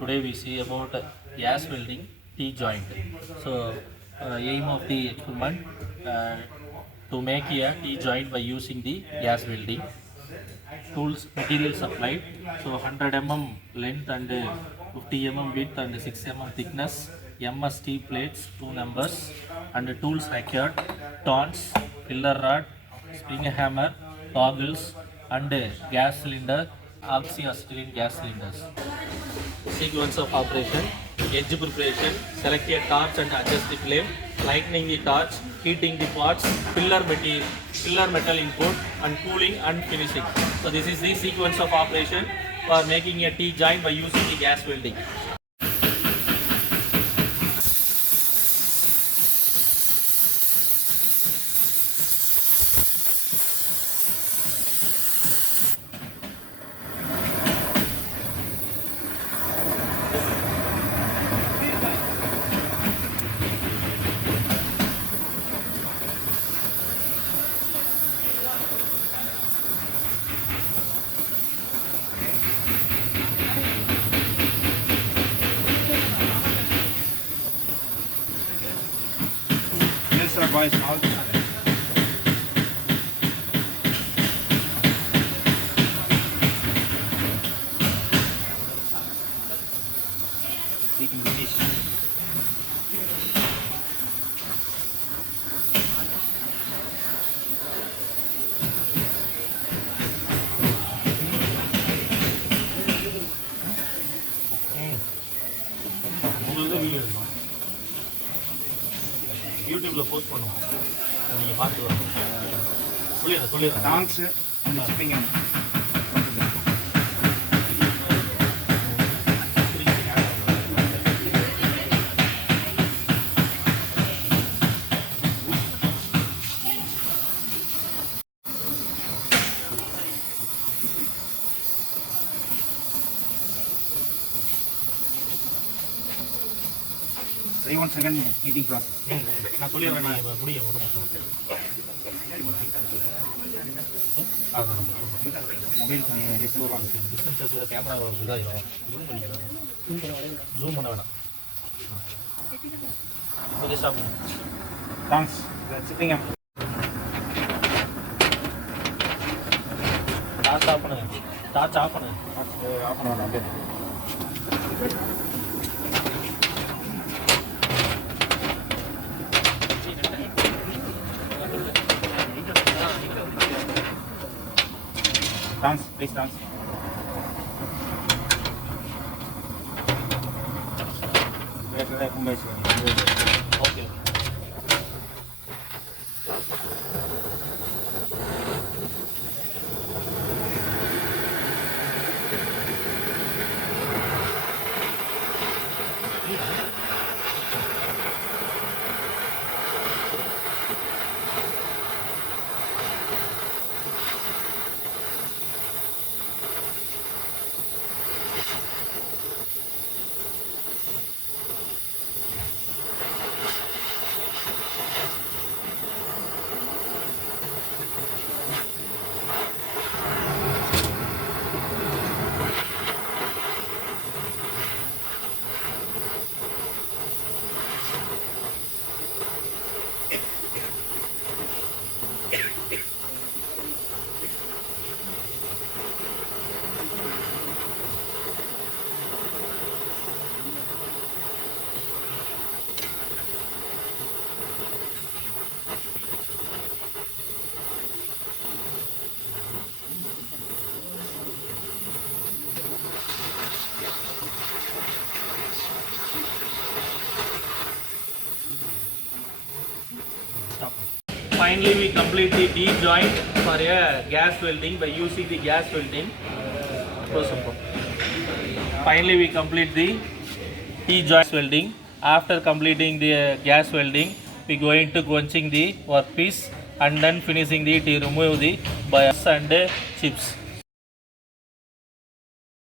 Today we see about gas welding T-joint. So aim of the experiment to make a T-joint by using the gas welding. Tools material supplied. So 100 mm length and 50 mm width and 6 mm thickness. MST plates 2 numbers and tools required. Tons, filler rod, spring hammer, toggles and gas cylinder, oxyacetylene gas cylinders. Sequence of operation: edge preparation, select a torch and adjust the flame, lightening the torch, heating the parts, filler metal input and cooling and finishing. So this is the sequence of operation for making a T-joint by using the gas welding. Yes, sir, boys. All taking the fish. யூடியூப்ல post பண்ணுவோம், நீங்க பார்த்து சொல்லிடுறேன். Thanks, and chipping in. One second heating process. நான் சொல்லிடுறேன், நான் இப்போ முடிய Mobile டிஸ்டன்ஸ் கேமரா இதாகிடும், ஜூம் பண்ண வேணாம். Okay, stop. Thanks. Chipping in. Torch off பண்ணுங்க, டார்ச் ஆஃப் பண்ணுங்க. Half an hour. Dance, please dance. ஓகே. Finally, we complete the D-joint for a gas welding by using the gas welding. Finally, we complete the T-joint welding. After completing the gas welding, we going to quenching the workpiece and then finishing the to remove the bias and chips.